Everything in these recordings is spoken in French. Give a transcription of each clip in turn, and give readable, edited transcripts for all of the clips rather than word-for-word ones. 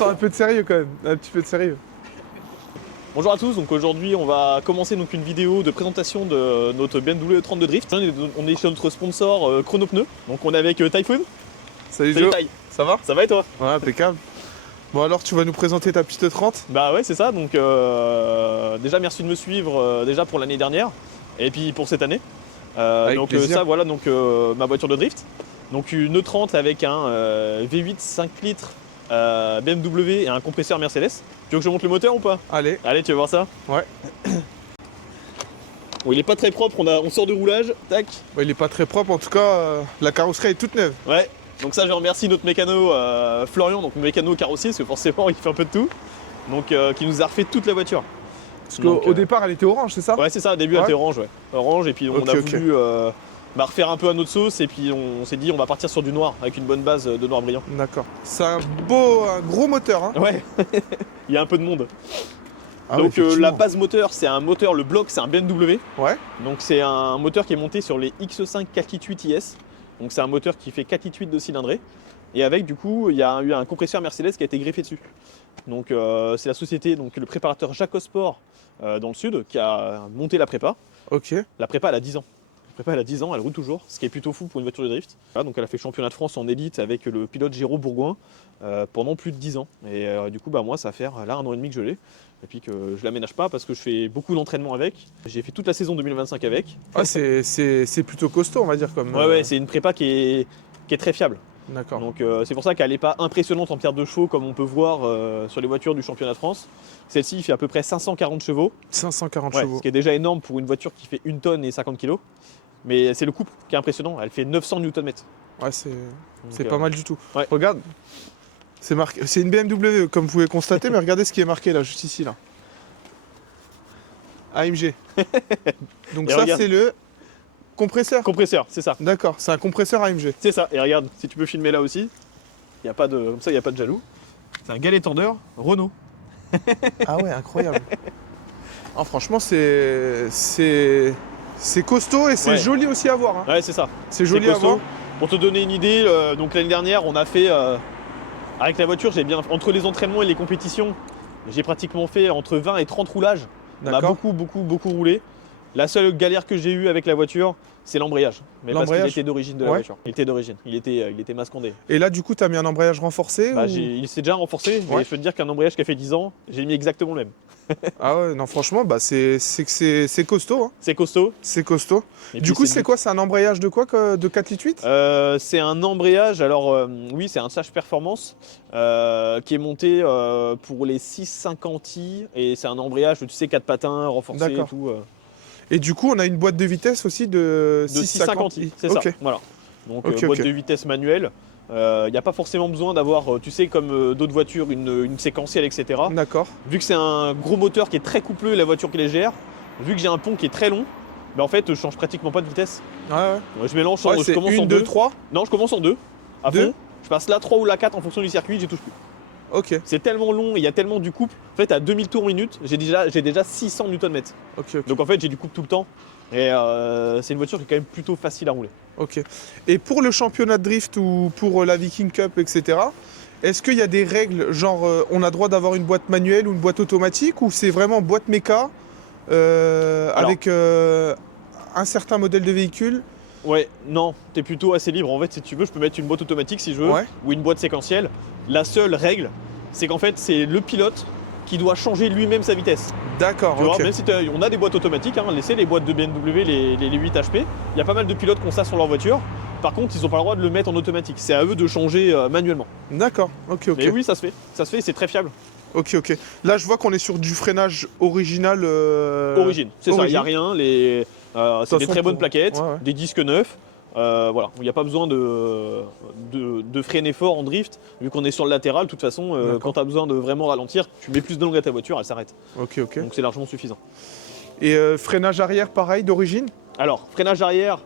Attends, un peu de sérieux quand même, un petit peu de sérieux. Bonjour à tous, donc aujourd'hui on va commencer donc une vidéo de présentation de notre BMW 32 Drift. On est chez notre sponsor Chrono Pneus, donc on est avec Typhoon. Salut Salut Joe, Ty. ça va? Ça va et toi? Ouais, impeccable. Bon alors tu vas nous présenter ta piste 30? Bah ouais c'est ça, donc déjà merci de me suivre déjà pour l'année dernière et puis pour cette année. Avec Donc plaisir. ça voilà donc ma voiture de drift. Donc une E30 avec un V8 5 litres BMW et un compresseur Mercedes. Tu veux que je monte le moteur ou pas? Allez, Allez tu veux voir ça? ouais. Bon il est pas très propre, on sort de roulage, tac. Bah, il est pas très propre, en tout cas la carrosserie est toute neuve. Ouais, donc ça je remercie notre mécano Florian, donc mécano carrossier, parce que forcément il fait un peu de tout. Donc qui nous a refait toute la voiture. Parce Donc, qu'au départ elle était orange, c'est ça? Ouais c'est ça, au début elle était orange, ouais. Orange et puis on Ok, a ok. voulu refaire un peu à notre sauce et puis on s'est dit on va partir sur du noir avec une bonne base de noir brillant. D'accord. C'est un gros moteur, hein? Ouais, il y a un peu de monde. Ah Donc ouais, effectivement. la base moteur c'est un moteur, le bloc c'est un BMW. Ouais, Donc c'est un moteur qui est monté sur les X5 4.8 IS. Donc c'est un moteur qui fait 4.8 de cylindrée. Et avec du coup il y a eu un compresseur Mercedes qui a été greffé dessus. Donc c'est la société, donc le préparateur Jacosport dans le sud qui a monté la prépa. ok. La prépa elle a 10 ans. La prépa elle a 10 ans, elle roule toujours, ce qui est plutôt fou pour une voiture de drift. Voilà, donc elle a fait championnat de France en élite avec le pilote Géraud Bourgoin pendant plus de 10 ans. Et du coup bah moi ça va faire là 1 an et demi que je l'ai. Et puis que je l'aménage pas parce que je fais beaucoup d'entraînement avec. J'ai fait toute la saison 2025 avec. Ah, c'est plutôt costaud, on va dire, comme... Ouais, c'est une prépa qui est très fiable. D'accord. Donc c'est pour ça qu'elle n'est pas impressionnante en terre de chevaux comme on peut voir sur les voitures du championnat de France. Celle-ci il fait à peu près 540 chevaux, 540 ouais, chevaux. ce qui est déjà énorme pour une voiture qui fait 1 tonne et 50 kg. Mais c'est le couple qui est impressionnant, elle fait 900 Nm. Ouais, c'est pas mal du tout. ouais. Regarde, c'est marqué. C'est une BMW, comme vous pouvez constater, mais regardez ce qui est marqué là, juste ici, là. AMG. Donc Et ça, regarde. c'est le compresseur. Compresseur, c'est ça. D'accord, c'est un compresseur AMG. C'est ça. Et regarde, si tu peux filmer là aussi, y a pas de, comme ça il n'y a pas de jaloux. C'est un galet tendeur Renault. Ah ouais, incroyable. Ah, franchement, c'est costaud et c'est Ouais. joli aussi à voir, hein. Ouais, c'est ça. C'est joli à costaud. voir. Pour te donner une idée, donc l'année dernière, on a fait avec la voiture, j'ai bien entre les entraînements et les compétitions, j'ai pratiquement fait entre 20 et 30 roulages. On a D'accord. beaucoup roulé. La seule galère que j'ai eue avec la voiture, c'est l'embrayage. Mais parce qu'il L'embrayage. était d'origine de la Ouais. voiture. Il était d'origine. Il était mascondé. Et là, du coup, tu as mis un embrayage renforcé Bah, ou... il s'est déjà renforcé, mais Ouais. je peux te dire qu'un embrayage qui a fait 10 ans, j'ai mis exactement le même. Ah ouais, non, franchement, bah, c'est costaud, hein. C'est costaud. C'est costaud. Et Du puis coup, c'est quoi? C'est un embrayage de quoi? De 4 litres 8? C'est un embrayage, alors oui, c'est un Sage Performance qui est monté pour les 650i et c'est un embrayage, tu sais, 4 patins renforcé et D'accord. tout. Et du coup, on a une boîte de vitesse aussi de De 650i, c'est Ok. ça. Voilà. Donc Ok, boîte ok. de vitesse manuelle. Il n'y a pas forcément besoin d'avoir, tu sais, comme d'autres voitures, une séquentielle, etc. D'accord. Vu que c'est un gros moteur qui est très coupleux, la voiture qui est légère, vu que j'ai un pont qui est très long, bah en fait, je change pratiquement pas de vitesse. Ouais, ouais. Je mélange, Ouais, je c'est commence en 1, 2, 2. 3. Non, je commence en 2. À Deux. fond. Je passe la 3 ou la 4 en fonction du circuit, j'y touche plus. Ok, C'est tellement long, il y a tellement du couple. En fait, à 2000 tours minute, j'ai déjà 600 Nm. ok. Donc en fait, j'ai du couple tout le temps. Et c'est une voiture qui est quand même plutôt facile à rouler. Ok. Et pour le championnat de drift ou pour la Viking Cup, etc., est-ce qu'il y a des règles, genre on a droit d'avoir une boîte manuelle ou une boîte automatique, ou c'est vraiment boîte méca avec un certain modèle de véhicule? Ouais, non, t'es plutôt assez libre. En fait, si tu veux, je peux mettre une boîte automatique si je veux, Ouais. ou une boîte séquentielle. La seule règle, c'est qu'en fait, c'est le pilote qui doit changer lui-même sa vitesse. D'accord, Tu vois, ok. même si on a des boîtes automatiques, hein, laissez les boîtes de BMW, les 8 HP, il y a pas mal de pilotes qui ont ça sur leur voiture. Par contre, ils n'ont pas le droit de le mettre en automatique. C'est à eux de changer manuellement. D'accord, ok, ok. Mais oui, ça se fait. Ça se fait, c'est très fiable. Ok, ok. Là, je vois qu'on est sur du freinage original. Origine, c'est ça, il n'y a origine. rien. De C'est toute des façon, très bonnes pour- plaquettes, ouais, ouais. des disques neufs. Voilà, il n'y a pas besoin de freiner fort en drift, vu qu'on est sur le latéral. De toute façon, D'accord. quand tu as besoin de vraiment ralentir, tu mets plus de langue à ta voiture, elle s'arrête. Ok, ok. Donc c'est largement suffisant. Et freinage arrière, pareil, d'origine? Alors, freinage arrière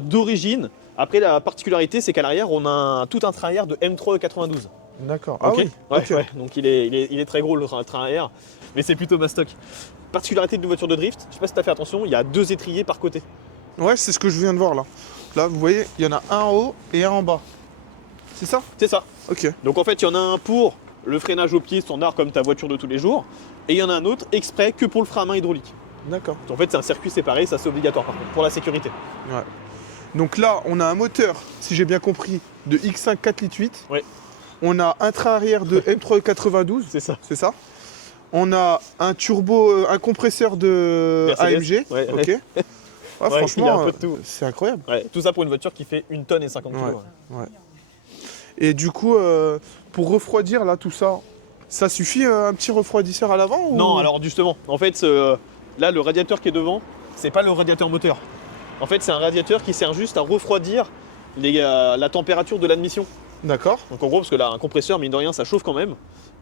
d'origine. Après, la particularité, c'est qu'à l'arrière, on a tout un train arrière de M3 92. D'accord. Ah Ok. oui, Ouais, ok. ouais. Donc il est très gros le train arrière, mais c'est plutôt mastoc. Particularité d'une voiture de drift, je sais pas si tu as fait attention, il y a 2 étriers par côté. Ouais, c'est ce que je viens de voir là. Là, vous voyez, il y en a un en haut et un en bas. C'est ça? C'est ça. Ok. Donc en fait, il y en a un pour le freinage au pied standard comme ta voiture de tous les jours. Et il y en a un autre exprès que pour le frein à main hydraulique. D'accord. En fait, c'est un circuit séparé, ça c'est obligatoire par contre, pour la sécurité. Ouais. Donc là, on a un moteur, si j'ai bien compris, de X5 4 litres 8. Ouais. On a un train arrière de M392. C'est ça. C'est ça. On a un turbo, un compresseur de Mercedes. AMG. Ouais. Ok. Ouais, Ouais, il y a franchement, un peu de tout. c'est incroyable. Ouais, tout ça pour une voiture qui fait 1 tonne et 50 kg. Ouais. Et du coup, pour refroidir là tout ça, ça suffit un petit refroidisseur à l'avant ou... Non, alors justement, en fait, là, le radiateur qui est devant, c'est pas le radiateur moteur. En fait, c'est un radiateur qui sert juste à refroidir la température de l'admission. D'accord. Donc en gros, parce que là, un compresseur, mine de rien, ça chauffe quand même.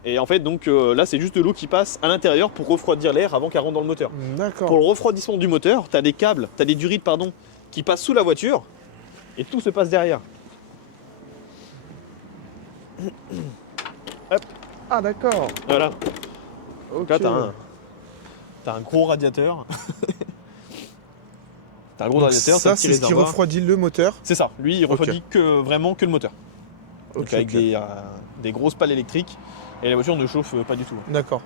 Et en fait, donc là, c'est juste de l'eau qui passe à l'intérieur pour refroidir l'air avant qu'elle rentre dans le moteur. D'accord. Pour le refroidissement du moteur, tu as des câbles, tu as des durites, pardon, qui passent sous la voiture et tout se passe derrière. Ah d'accord. Voilà. Ok. Donc là, t'as un gros radiateur. T'as un gros Donc radiateur, t'as ça un petit c'est ce qui réservoir. refroidit le moteur. C'est ça. Lui, il refroidit vraiment que le moteur. Donc Ok, avec ok. des grosses pales électriques. Et la voiture ne chauffe pas du tout. D'accord.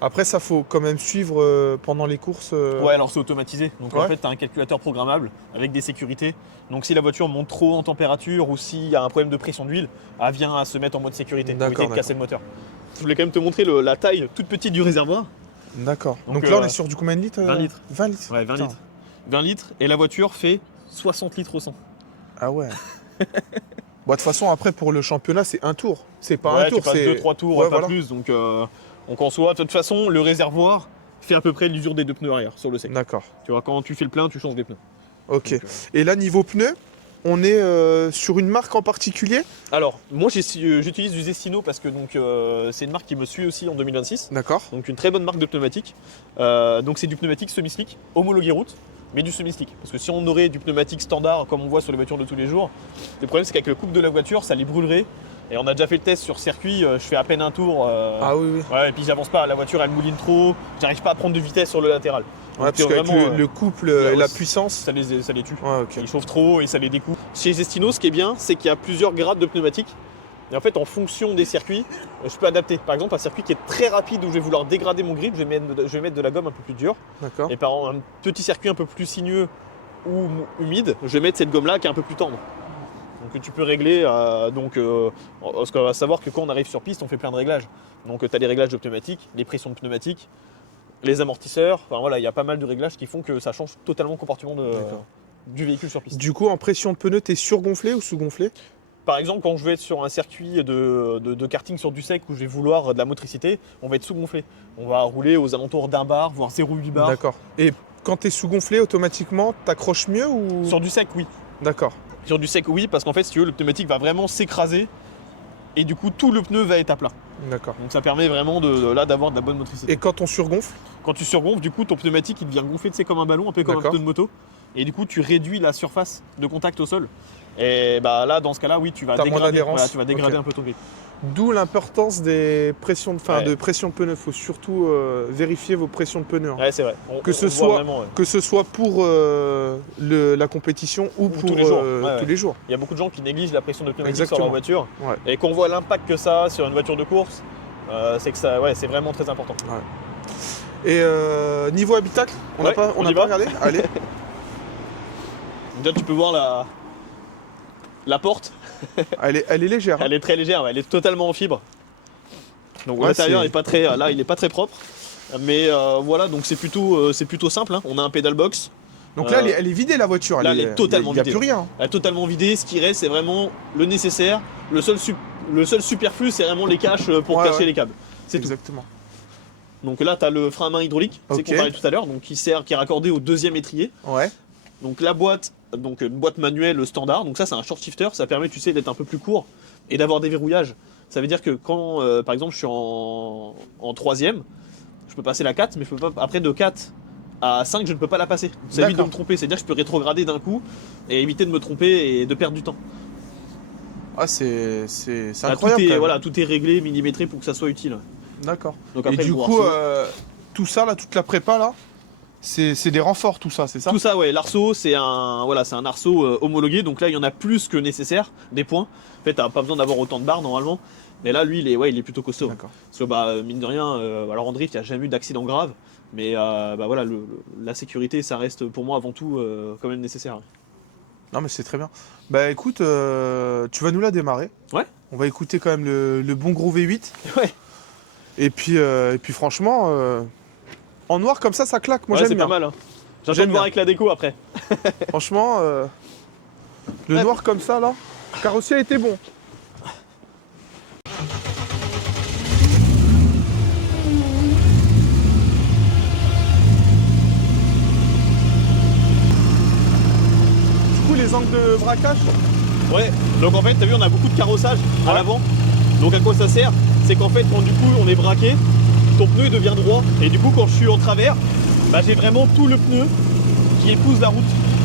Après ça faut quand même suivre pendant les courses. Ouais, alors c'est automatisé. Donc en Ouais. fait, tu as un calculateur programmable avec des sécurités. Donc si la voiture monte trop en température ou s'il y a un problème de pression d'huile, elle vient à se mettre en mode sécurité pour D'accord, éviter de casser le moteur. Je voulais quand même te montrer la taille toute petite du réservoir. D'accord. Donc, Donc là on est sur du combien de litres 20 litres. 20 litres. Ouais, 20 Putain. litres. 20 litres et la voiture fait 60 litres au 100. Ah ouais. Bon, de toute façon après pour le championnat c'est un tour. C'est pas Ouais, un tour, tu passes c'est 2-3 tours, Ouais, pas voilà. plus. Donc en soi, de toute façon, le réservoir fait à peu près l'usure des deux pneus arrière sur le sec. D'accord. Tu vois, quand tu fais le plein, tu changes des pneus. Ok. Donc, Et là niveau pneus, on est sur une marque en particulier? Alors, moi j'utilise du Zestino parce que c'est une marque qui me suit aussi en 2026. D'accord. Donc une très bonne marque de pneumatique. Donc c'est du pneumatique semi-slick, homologué route, mais du semi-slick. Parce que si on aurait du pneumatique standard comme on voit sur les voitures de tous les jours, le problème c'est qu'avec le couple de la voiture, ça les brûlerait. Et on a déjà fait le test sur circuit, je fais à peine un tour. Ah oui oui. Ouais, et puis j'avance pas, la voiture elle mouline trop, j'arrive pas à prendre de vitesse sur le latéral. Ouais, Donc, parce qu'avec vraiment, le couple la et la hausse, puissance. ça les tue. Ouais, ok. Ils chauffent trop et ça les découpe. Chez Zestino, ce qui est bien, c'est qu'il y a plusieurs grades de pneumatiques. Et en fait, en fonction des circuits, je peux adapter. Par exemple, un circuit qui est très rapide où je vais vouloir dégrader mon grip, je vais mettre de la gomme un peu plus dure. D'accord. Et par un petit circuit un peu plus sinueux ou humide, je vais mettre cette gomme-là qui est un peu plus tendre. Donc tu peux régler, parce qu'on va savoir que quand on arrive sur piste, on fait plein de réglages. Donc tu as les réglages de pneumatique, les pressions de pneumatique, les amortisseurs, enfin voilà, il y a pas mal de réglages qui font que ça change totalement le comportement D'accord. du véhicule sur piste. Du coup en pression de pneu t'es surgonflé ou sous-gonflé? Par exemple, quand je vais être sur un circuit de karting sur du sec où je vais vouloir de la motricité, on va être sous-gonflé. On va rouler aux alentours d'1 bar, voire 0,8 bar. D'accord. Et quand t'es sous-gonflé automatiquement t'accroches mieux ou? Sur du sec, oui. D'accord. Sur du sec, oui, parce qu'en fait, si tu veux, le pneumatique va vraiment s'écraser et du coup, tout le pneu va être à plat. D'accord. Donc ça permet vraiment d'avoir de la bonne motricité. Et quand on surgonfle? Quand tu surgonfles, du coup, ton pneumatique, il devient gonflé, tu sais, comme un ballon, un peu comme un D'accord. pneu de moto. Et du coup, tu réduis la surface de contact au sol. Et bah là, dans ce cas-là, oui, tu vas T'as moins dégrader, d'adhérence. voilà, tu vas dégrader Ok. un peu ton grip. D'où l'importance des pressions Ouais. de pression de pneu. Il faut surtout vérifier vos pressions de pneu. Hein. Ouais, c'est vrai. Que ce voit soit- vraiment, ouais. Que ce soit pour la compétition ou pour tous les jours. Ouais, tous ouais. les jours. Il y a beaucoup de gens qui négligent la pression de pneumatique sur Exactement. leur voiture. Ouais. Et qu'on voit l'impact que ça a sur une voiture de course, c'est que ça, ouais, c'est vraiment très important. Et niveau habitacle, on n'a Ouais, pas, on n'a y pas va regardé? Allez. Déjà, tu peux voir la porte. Elle est légère. Hein. Elle est très légère, ouais, elle est totalement en fibre. Donc Ouais, l'intérieur c'est- est pas très, là, il est pas très propre. Mais voilà, donc c'est plutôt simple. Hein. On a un pedal box. Donc là, elle est vidée la voiture. là, elle est totalement Il n'y a vidée. plus rien. Elle est totalement vidée. Ce qui reste, c'est vraiment le nécessaire. Le seul superflu, c'est vraiment les caches pour Ouais, cacher ouais. les câbles. C'est tout. Exactement. Donc là, tu as le frein à main hydraulique, c'est Ok. qu'on parlait tout à l'heure, donc qui est raccordé au deuxième étrier. Ouais. Donc la boîte, donc une boîte manuelle standard. Donc ça, c'est un short shifter. Ça permet, tu sais, d'être un peu plus court et d'avoir des verrouillages. Ça veut dire que quand, par exemple, je suis en troisième, je peux passer la 4, mais je peux pas, après de 4 à 5, je ne peux pas la passer. Ça évite de D'accord. me tromper. C'est-à-dire que je peux rétrograder d'un coup et éviter de me tromper et de perdre du temps. Ah, c'est Là, incroyable. tout est, quand même. voilà, tout est réglé, millimétré pour que ça soit utile. D'accord. Donc Et après, du le coup, bourreau. tout ça, là, toute la prépa, là, c'est des renforts tout ça, c'est ça? Tout ça, ouais, l'arceau, c'est un arceau homologué, donc là il y en a plus que nécessaire, des points. En fait, t'as pas besoin d'avoir autant de barres normalement, mais là lui il est plutôt costaud. D'accord. Parce que mine de rien, alors en drift il n'y a jamais eu d'accident grave, mais voilà, la sécurité ça reste pour moi avant tout quand même nécessaire. Non mais c'est très bien. Bah écoute, tu vas nous la démarrer. Ouais. On va écouter quand même le bon gros V8. Ouais. Et puis franchement, en noir comme ça claque. Moi Ouais, j'aime c'est bien. pas mal. Hein. J'attends J'aime de voir bien. avec la déco après. Franchement, le Ouais. noir comme ça là, le carrossier a été bon. Du coup les angles de braquage, Ouais, donc en fait, t'as vu, on a beaucoup de carrossage à l'avant. Donc à quoi ça sert? C'est qu'en fait, quand du coup on est braqué, ton pneu il devient droit. Et du coup, quand je suis en travers, j'ai vraiment tout le pneu qui épouse la route.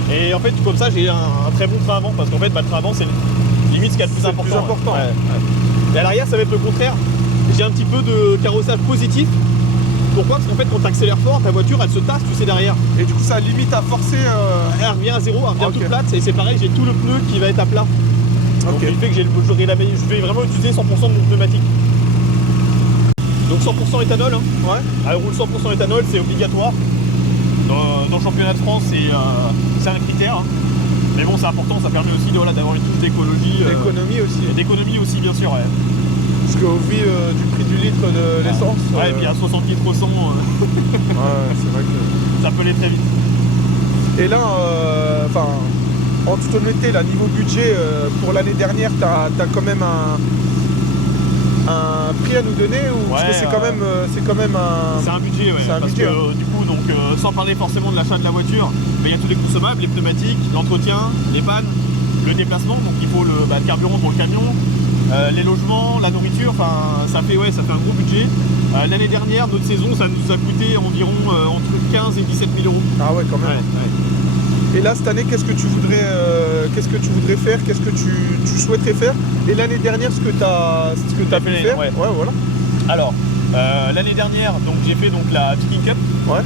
Et en fait, comme ça, j'ai un très bon train avant. Parce qu'en fait, le train avant, c'est limite ce qu'il y a de plus c'est le important. plus important. Ouais, ouais. Et à l'arrière, ça va être le contraire. J'ai un petit peu de carrossage positif. Pourquoi? Parce qu'en fait, quand tu accélères fort, ta voiture elle se tasse, tu sais, derrière. Et du coup ça limite à forcer. Elle revient à zéro, elle revient Ok. toute plate. Et c'est pareil, j'ai tout le pneu qui va être à plat. Donc Ok. il fait que je vais vraiment utiliser 100% de mon pneumatique. Donc 100% éthanol, hein. Ouais. Elle roule 100% éthanol, c'est obligatoire. Dans le championnat de France, c'est un critère. Hein. Mais bon, c'est important, ça permet aussi d'avoir une touche d'écologie. L'économie aussi. Et d'économie aussi, bien sûr. Ouais. Parce qu'au vu du prix du litre de l'essence. Ouais, et puis à 60 litres au 100, Ouais, c'est vrai que. ça peut aller très vite. Et là, en toute honnêteté, là, niveau budget, pour l'année dernière, t'as quand même un prix à nous donner ou parce Ouais, que c'est quand même un. C'est un budget, ouais. C'est un Parce budget, que du coup, donc, sans parler forcément de l'achat de la voiture, mais il y a tous les consommables, les pneumatiques, l'entretien, les pannes, le déplacement, donc il faut le carburant pour le camion, les logements, la nourriture, ça fait un gros budget. L'année dernière, notre saison, ça nous a coûté environ entre 15 et 17 000 euros. Ah ouais, quand même. Ouais. Et là, cette année, qu'est-ce que tu voudrais faire? Qu'est-ce que tu souhaiterais faire? Et l'année dernière, ce que t'as pu fait, faire? ouais. Voilà. Alors, l'année dernière, donc j'ai fait donc la Viking Cup, Ouais.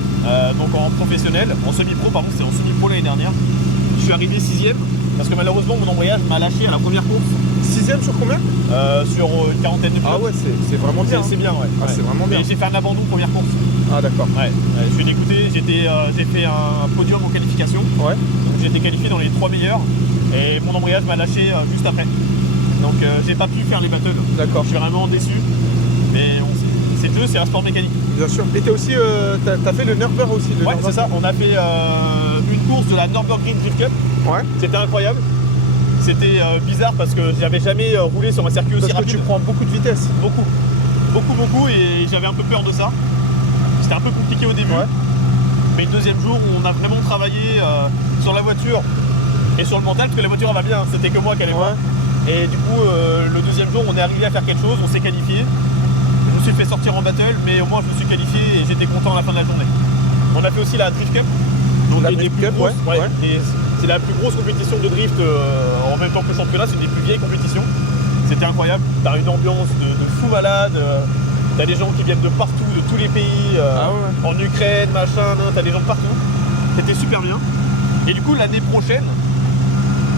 donc en professionnel, en semi-pro, pardon, c'est en semi-pro l'année dernière. Je suis arrivé 6ème parce que malheureusement mon embrayage m'a lâché à la première course 6ème sur combien? sur une quarantaine de pilotes. Ah ouais, c'est vraiment bien. C'est bien, ouais. Ah, Ouais. c'est vraiment bien. Mais j'ai fait un abandon première course. Ah d'accord. Ouais, je suis dégoûté. J'ai fait un podium en qualification. Ouais. Donc j'ai été qualifié dans les 3 meilleurs. Et mon embrayage m'a lâché juste après. Donc j'ai pas pu faire les battles. D'accord. Je suis vraiment déçu. Mais bon, c'est le jeu, c'est un sport mécanique. Bien sûr. Et t'as aussi, t'as fait le Nürburgring aussi. Ouais, c'est ça. On a fait une course de la Nürburgring Drift Cup. Ouais. C'était incroyable. C'était bizarre parce que j'avais jamais roulé sur un circuit aussi Parce que rapide. tu prends beaucoup de vitesse. Beaucoup, et j'avais un peu peur de ça. C'était un peu compliqué au début. Ouais. Mais le deuxième jour, on a vraiment travaillé sur la voiture et sur le mental, parce que la voiture elle va bien, c'était que moi qui allais voir. Et du coup, le deuxième jour, on est arrivé à faire quelque chose, on s'est qualifié. Je me suis fait sortir en battle, mais au moins je me suis qualifié et j'étais content à la fin de la journée. On a fait aussi la Drift Cup. Donc La des Drift plus Cup, grosses, ouais. et c'est la plus grosse compétition de drift en même temps que le championnat, c'est une des plus vieilles compétitions. C'était incroyable, t'as une ambiance de fou malade, t'as des gens qui viennent de partout, de tous les pays, en Ukraine, machin, t'as des gens de partout. C'était super bien. Et du coup l'année prochaine,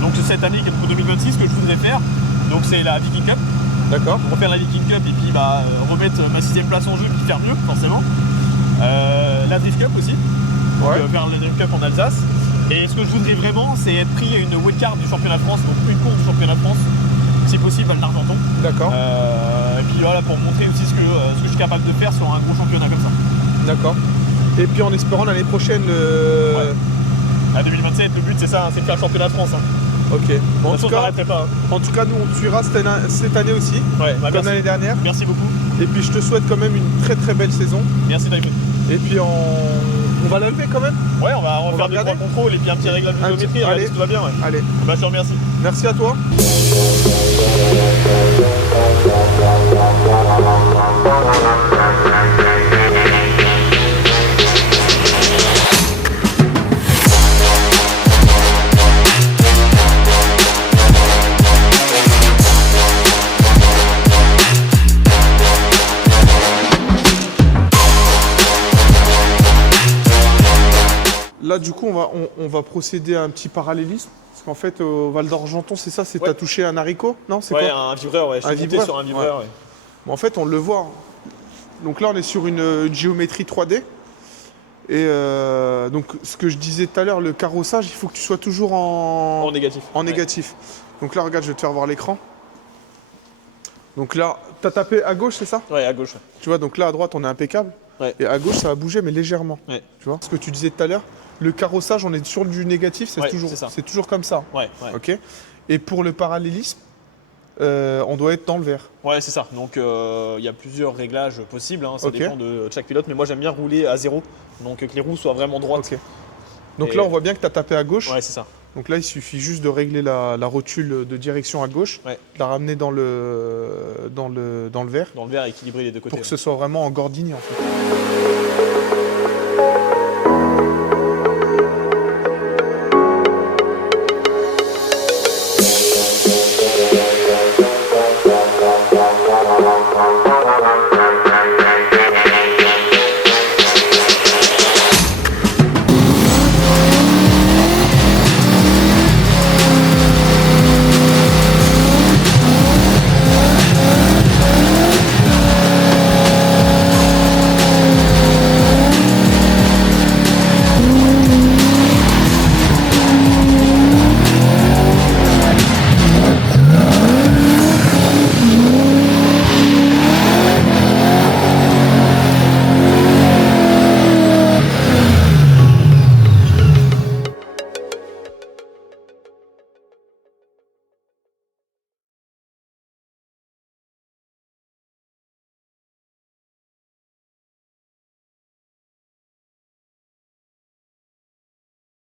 donc cette année pour 2026 que je voudrais faire, donc c'est la Viking Cup. D'accord. Refaire la Viking Cup et puis remettre ma 6ème place en jeu et puis faire mieux forcément. La Drift Cup aussi. Ouais. Faire la Drift Cup en Alsace. Et ce que je voudrais vraiment, c'est être pris à une wildcard du championnat de France, donc une course du championnat de France, si possible à l'Argenton. D'accord. Et puis voilà, pour montrer aussi ce que je suis capable de faire sur un gros championnat comme ça. D'accord. Et puis en espérant l'année prochaine. À 2027, le but c'est ça, c'est de faire le championnat de France. Hein. Ok. Bon, De toute façon, je m'arrêterai pas. Hein. en tout cas, nous on te suivra cette année aussi, Ouais, comme merci. l'année dernière. Merci beaucoup. Et puis je te souhaite quand même une très très belle saison. Merci David. Et puis on va la lever quand même. Ouais, on va faire regarder. 2-3 contrôles et puis un petit réglage de géométrie, allez. regarder si tout va bien. Ouais. Allez, Bah, je te remercie. merci à toi. là, du coup, on va procéder à un petit parallélisme. Parce qu'en fait, au Val d'Argenton, c'est ça, c'est Ouais. t'as touché un haricot? Non, c'est Ouais, quoi? un vibreur, ouais. Je Un suis monté vibreur, sur un vibreur, ouais. Bon, en fait, on le voit. Donc là, on est sur une géométrie 3D. Et donc, ce que je disais tout à l'heure, le carrossage, il faut que tu sois toujours En négatif. en Ouais. négatif. Donc là, regarde, je vais te faire voir l'écran. Donc là, t'as tapé à gauche, c'est ça? Ouais, à gauche. Tu vois, donc là, à droite, on est impeccable. Ouais. Et à gauche, ça va bouger, mais légèrement. Ouais. Tu vois? Ce que tu disais tout à l'heure, le carrossage, on est sur du négatif, Ouais, toujours, c'est ça. c'est toujours comme ça. Ouais, ouais. Ok. Et pour le parallélisme, on doit être dans le vert. Ouais, c'est ça. Donc il y a plusieurs réglages possibles, hein. Ça Ok. dépend de chaque pilote, mais moi j'aime bien rouler à 0, donc que les roues soient vraiment droites. Ok. Donc Et- là, on voit bien que tu as tapé à gauche. Ouais, c'est ça. Donc là, il suffit juste de régler la rotule de direction à gauche, Ouais. de la ramener dans le vert, Dans le verre, équilibrer les deux côtés. pour que ce soit vraiment engordiné en fait.